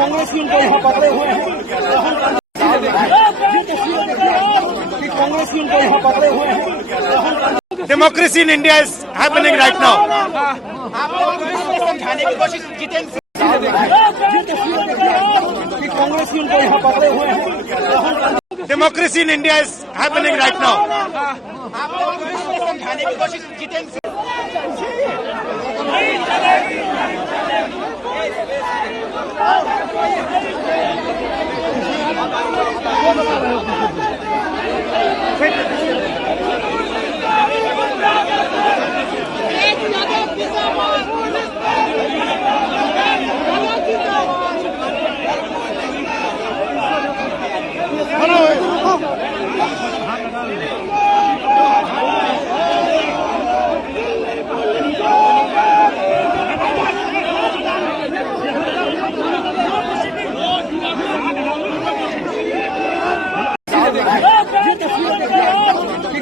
कांग्रेस इनको यहाँ पकड़े हुए हैं, कांग्रेस इनको यहाँ पकड़े हुए हैं। Democracy in India is happening right now. आप लोग समझाने की कोशिश जितेंद्र सिंह कांग्रेस इनको यहाँ पकड़े हुए हैं। Democracy in India is happening right now. आप लोग समझाने की कोशिश जितेंद्र सिंह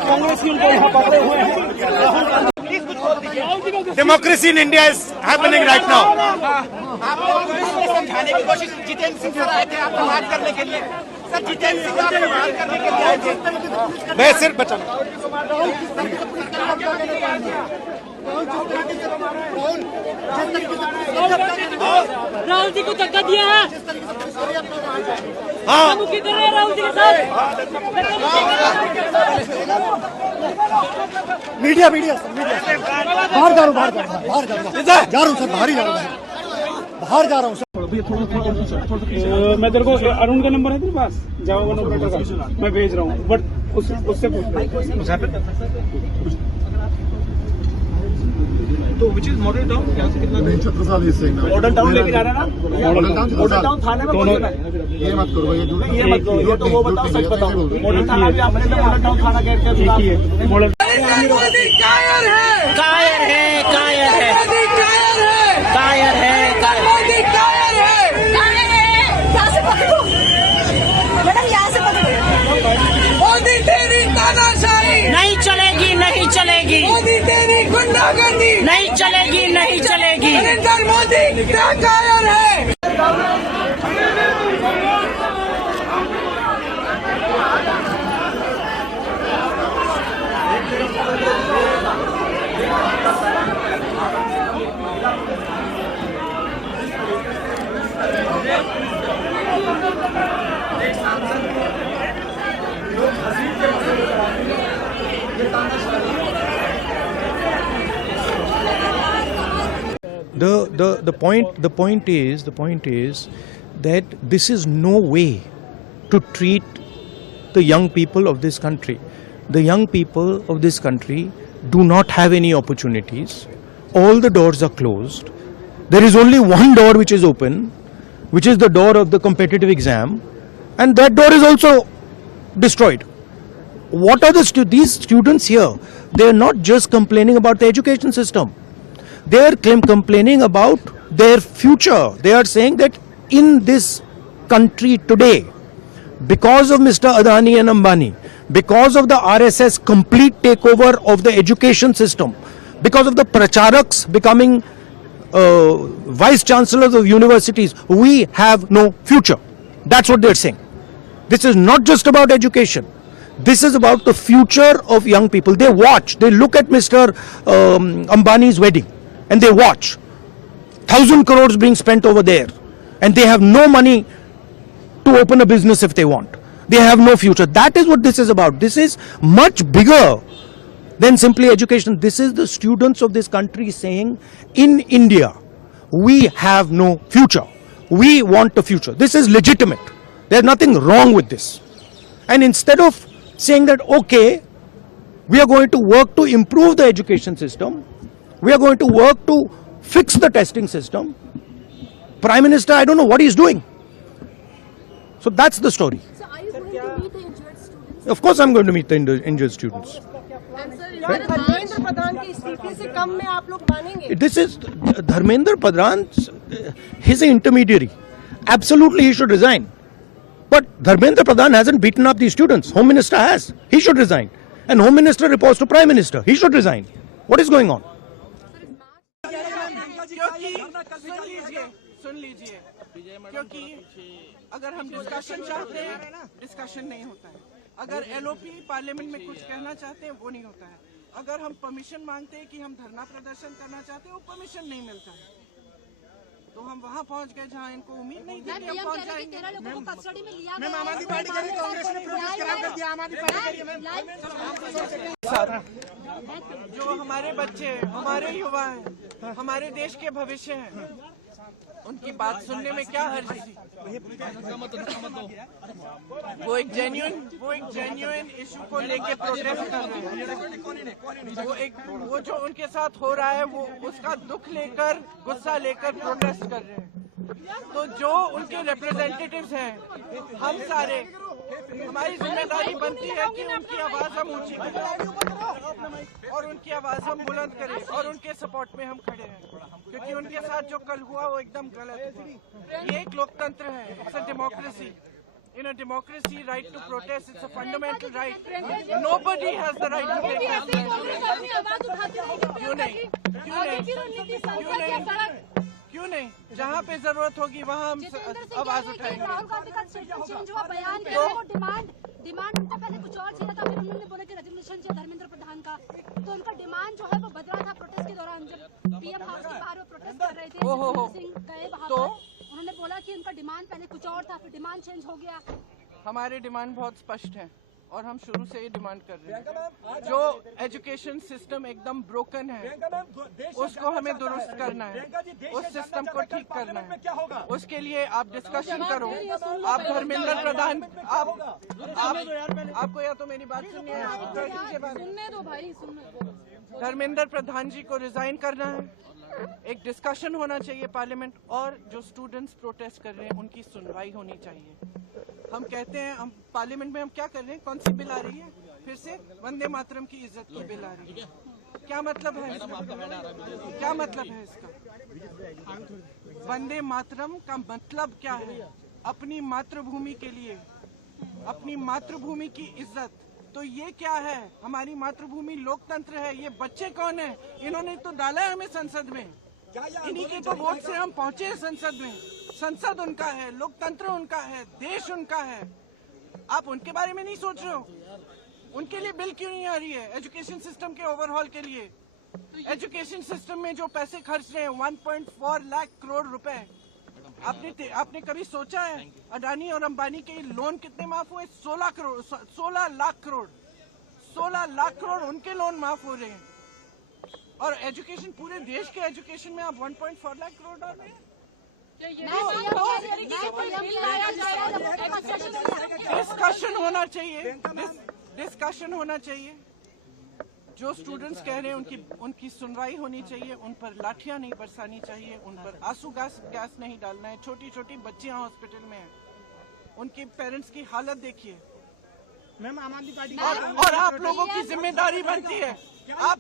कांग्रेस इनको यहाँ पकड़े हुए हैं। Democracy in India is happening right now. आप लोग समझाने की कोशिश जितेंद्र सिंह सर आए थे आपसे बात करने के लिए। सर जितेंद्र सिंह आपसे बात करने के लिए आए थे। मैं सिर्फ बचा राहुल जी को धक्का दिया है। हाँ राहुल जी के साथ मीडिया बाहर जा रहा हूँ बाहर जा रहा हूँ सर बाहर ही जा रहा हूँ बाहर जा रहा हूँ सर। मैं तेरे को अरुण का नंबर है तेरे पास जावा वन ऑपरेटर का मैं भेज रहा हूँ बट उससे पूछ तो विच इज मॉडल टाउन यहाँ से कितना मॉडल टाउन लेके जा रहा है ना मॉडल टाउन थाने में कौन है ये मत करो ये मत करो ये तो वो बताओ सच बताओ मॉडल थाना भी आपने तो मॉडल टाउन थाना कहते हैं मॉडल कायर है कायर है कायर है कायर है यहाँ से पकड़ो मैडम यहाँ से पकड़ो मोदी तेरी तानाशाही नहीं चलेगी नहीं चलेगी मोदी तेरी गुंडागर्दी नहीं चलेगी नहीं चलेगी नरेंद्र मोदी क्या कायर है। The point is that this is no way to treat the young people of this country. The young people of this country do not have any opportunities. All the doors are closed. There is only one door which is open, which is the door of the competitive exam, and that door is also destroyed. What are these students here? They are not just complaining about the education system. They are complaining about their future. They are saying that in this country today, because of Mr. Adani and Ambani, because of the RSS complete takeover of the education system, because of the pracharaks becoming vice chancellors of universities, we have no future. That's what they're saying. This is not just about education. This is about the future of young people. They watch, they look at Mr. Ambani's wedding and they watch 1,000 crores being spent over there, and they have no money to open a business if they want. They have no future. That is what this is about. This is much bigger than simply education. This is the students of this country saying, in India, we have no future. We want a future. This is legitimate. There's nothing wrong with this. And instead of saying that, okay, we are going to work to improve the education system, we are going to work to fix the testing system, Prime Minister, I don't know what he's doing. So that's the story. So are you going to meet the injured students? Of course I'm going to meet the injured students. Dharmendra Pradhan के इस्तीफे से कम में आप लोग मानेंगे? This is Dharmendra Pradhan, he's an intermediary. Absolutely he should resign. But Dharmendra Pradhan hasn't beaten up these students. Home Minister has. He should resign. And Home Minister reports to Prime Minister. He should resign. What is going on? सुन लीजिए, क्योंकि अगर हम discussion चाहते हैं, discussion नहीं होता है। अगर एलओपी पार्लियामेंट में कुछ कहना चाहते हैं, वो नहीं होता है। अगर हम परमिशन मांगते हैं कि हम धरना प्रदर्शन करना चाहते हैं, वो परमिशन नहीं मिलता है। तो हम वहाँ पहुँच गए जहाँ इनको उम्मीद नहीं थी कि हम पहुँच जाएंगे। कस्टडी में लिया मैम, आम आदमी पार्टी कह रही है कांग्रेस ने प्रोटेस्ट खराब कर दिया। आम आदमी पार्टी कह रही है मैम, जो हमारे बच्चे, हमारे युवा हैं, हमारे देश के भविष्य हैं, उनकी बात सुनने में क्या हर्ज थी। वो एक जेन्युइन इशू को लेके प्रोटेस्ट कर रहे हैं। वो जो उनके साथ हो रहा है, वो उसका दुख लेकर, गुस्सा लेकर प्रोटेस्ट कर रहे हैं। तो जो उनके रिप्रेजेंटेटिव्स हैं, हम सारे, हमारी जिम्मेदारी बनती है कि उनकी आवाज हम ऊंची करें और उनकी आवाज हम बुलंद करें और उनके सपोर्ट में हम खड़े हैं, क्योंकि उनके साथ जो कल हुआ वो एकदम गलत हुआ। ये एक लोकतंत्र है, it's a democracy. In a democracy, right to protest, it's a fundamental right. Nobody has the right to protest. क्यों नहीं? क्यों नहीं? जहाँ पे जरूरत होगी वहाँ हम आवाज उठाएंगे। राहुल गांधी का चेंज हुआ बयान के वो डिमांड उनका पहले कुछ और चाहिए था, फिर उन्होंने बोला कि रेजोल्यूशन चाहिए धर्मेंद्र प्रधान का। तो उनका डिमांड जो है वो बदला था प्रोटेस्ट के दौरान, जब पीएम हाउस के बाहर वो प्रोटेस्ट कर रहे थे। सिंह गए वहाँ पर, उन्होंने बोला कि उनका डिमांड पहले कुछ और था, फिर डिमांड चेंज हो गया। हमारे डिमांड बहुत स्पष्ट हैं और हम शुरू से ये डिमांड कर रहे हैं। जो एजुकेशन सिस्टम एकदम ब्रोकन है, उसको हमें दुरुस्त करना है, उस सिस्टम को ठीक करना है। उसके लिए आप डिस्कशन करो। आप धर्मेंद्र प्रधान, आपको या तो मेरी बात सुनिए, सुनने दो भाई, सुनने दो। धर्मेंद्र प्रधान जी को रिजाइन करना है। एक डिस्कशन होना चाहिए पार्लियामेंट, और जो स्टूडेंट्स प्रोटेस्ट कर रहे हैं उनकी सुनवाई होनी चाहिए। हम कहते हैं, हम पार्लियामेंट में हम क्या कर रहे हैं? कौन सी बिल आ रही है? फिर से वंदे मातरम की इज्जत की बिल आ रही है। क्या मतलब है इसका? क्या मतलब है इसका? वंदे मातरम का मतलब क्या है? अपनी मातृभूमि के लिए, अपनी मातृभूमि की इज्जत। तो ये क्या है? हमारी मातृभूमि लोकतंत्र है। ये बच्चे कौन है? इन्होंने तो डाला है हमें संसद में, इन्हीं के तो वोट से हम पहुंचे हैं संसद में। संसद उनका है, लोकतंत्र उनका है, देश उनका है। आप उनके बारे में नहीं सोच रहे हो? उनके लिए बिल क्यों नहीं आ रही है? एजुकेशन सिस्टम के ओवरहॉल के लिए। एजुकेशन सिस्टम में जो पैसे खर्च रहे हैं 1.4 लाख करोड़ रुपए, आपने कभी सोचा है अडानी और अंबानी के लोन कितने माफ हुए? 16 लाख करोड़ उनके लोन माफ हो रहे हैं। और एजुकेशन, पूरे देश के एजुकेशन में आप 1.4 लाख करोड़ डाल रहे हैं। डिस्कशन होना चाहिए, डिस्कशन होना चाहिए। जो स्टूडेंट्स कह रहे हैं उनकी सुनवाई होनी चाहिए, उन पर लाठियां नहीं बरसानी चाहिए, उन पर आंसू गैस नहीं डालना है। छोटी छोटी बच्चियां हॉस्पिटल में हैं, उनके पेरेंट्स की हालत देखिए। मैम, आम आदमी पार्टी और आप लोगों की जिम्मेदारी बनती है, आप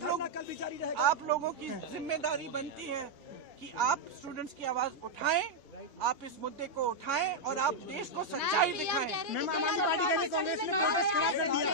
लोगों की जिम्मेदारी बनती है कि आप स्टूडेंट्स की आवाज उठाएं, आप इस मुद्दे को उठाएं और आप देश को सच्चाई दिखाएं। मैम, आम आदमी पार्टी कह रही है कांग्रेस ने प्रोटेस्ट खराब कर दिया।